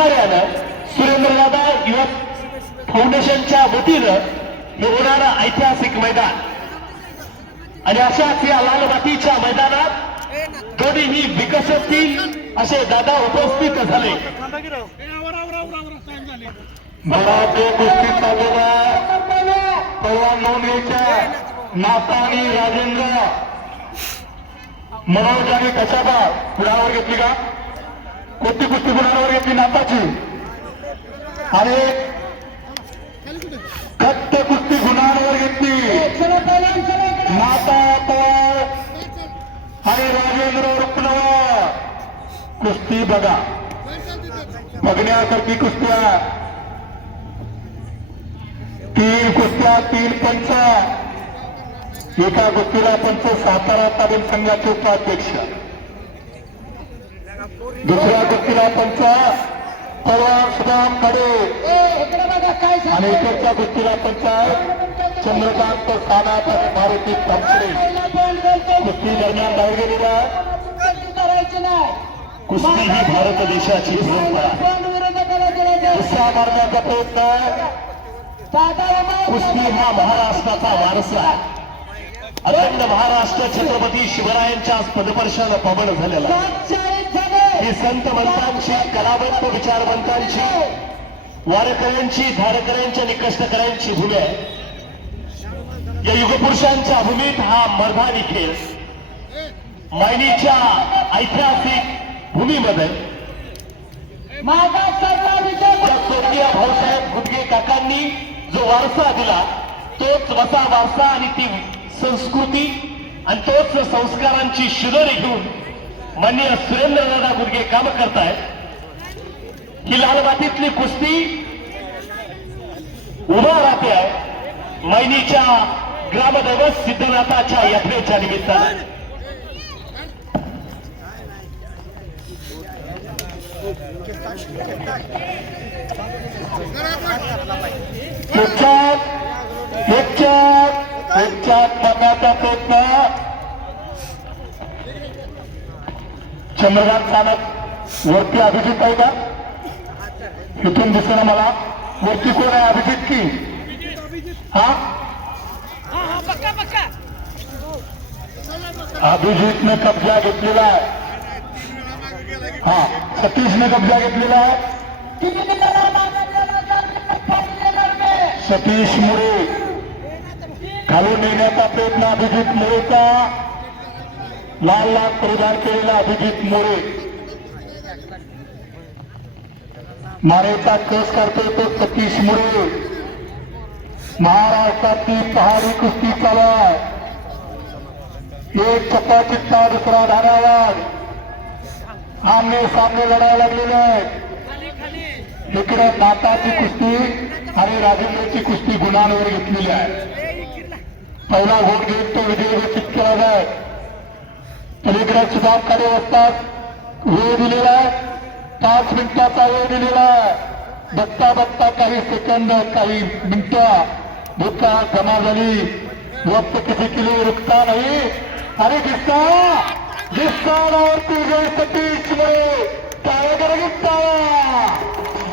सहकार्यानं सुरेंद्रदादा युवक फाउंडेशनच्या वतीनं हे होणारं ऐतिहासिक मैदान आणि अशाच या लाल मातीच्या मैदानात दोन्हीही विकसनशील असे दादा उपस्थित झाले. बराचे कुस्ती चाललेला पैलवान नोंदणीच्या नाता आणि राजेंद्र मनोज आणि कशाबा गुणावर घेतली का? कोणती कुस्ती गुणावर घेतली? नाताची. आणि खट्ट कुस्ती गुणावर घेतली नाता आणि राजेंद्र रुक्नवा. कुस्ती बघा, बघण्यासारखी कुस्त्या. 3 कुस्त्या 3 पंच. एका कुस्तीला पंच सातारा तालीम संघाचे उपाध्यक्ष, दुसऱ्या कुस्तीला पंच पैलवान सुदाम खडे आणि इकडच्या कुस्तीला पंच चंद्रकांत सानाथ आणि मारुती तांबरे. कुस्ती दरम्यान बाहेर गेलेल्या कुस्ती ही भारत देशाची परंपरा. गुस्सा मारण्याचा प्रयत्न. कुस्ती हा महाराष्ट्राचा वारसा आहे. अखंड महाराष्ट्र छत्रपती शिवरायांच्या पदपर्शानं पवन झालेला ही संत मंतांची, कलावंत विचारवंतांची, वारकऱ्यांची, धारकऱ्यांची आणि कष्टकऱ्यांची भूमी आहे. या युगपुरुषांच्या भूमीत हा मर्दानी खेळ मायनीच्या ऐतिहासिक भूमीमध्ये स्वर्गीय भाऊसाहेब गुदगे काकांनी जो वारसा दिला तोच वसा वारसा आणि ती संस्कृती आणि तोच संस्कारांची शिदोरी घेऊन माननीय सुरेंद्रदादा गुदगे काम करतायत. ही लाल मातीतली कुस्ती उभा राहते आहे मैनीच्या ग्रामदैवत सिद्धनाथाच्या यात्रेच्या निमित्तानं. करण्याचा प्रयत्न. चंद्रकांत सानप वरती अभिजित आहे का? इथून दिसलं मला. वरती कोण आहे? अभिजित की? हा, अभिजितने कब्जा घेतलेला आहे. हा, सतीशने कब्जा घेतलेला आहे. सतीश मुळे घालून नेण्याचा प्रयत्न अभिजित मोरेचा. लाल लाल परिधान केलेला अभिजित मोरे मारेचा कस करतोय तो सतीश मोरे. महाराष्ट्रातली पहाडी कुस्ती चालू आहे. एक चपाचित्ता, दुसरा धारावाद. आमने सामने लढायला लागलेले आहेत. इकडे नाताची कुस्ती आणि राजेंद्रची कुस्ती गुणांवर घेतलेली आहे. पहिला घोट घेऊन तो विजय घोषित केला जाय. पलीकडे सुदाम खडे असतात. वेळ दिलेला आहे 5 मिनिटाचा वेळ दिलेला आहे. बघता बघता काही सेकंद, काही मिनिटं भूतका जमा झाली. वक्त किती केली रुकता नाही. आणि दिसतावरती जय सतीश मुळे टाळ्या.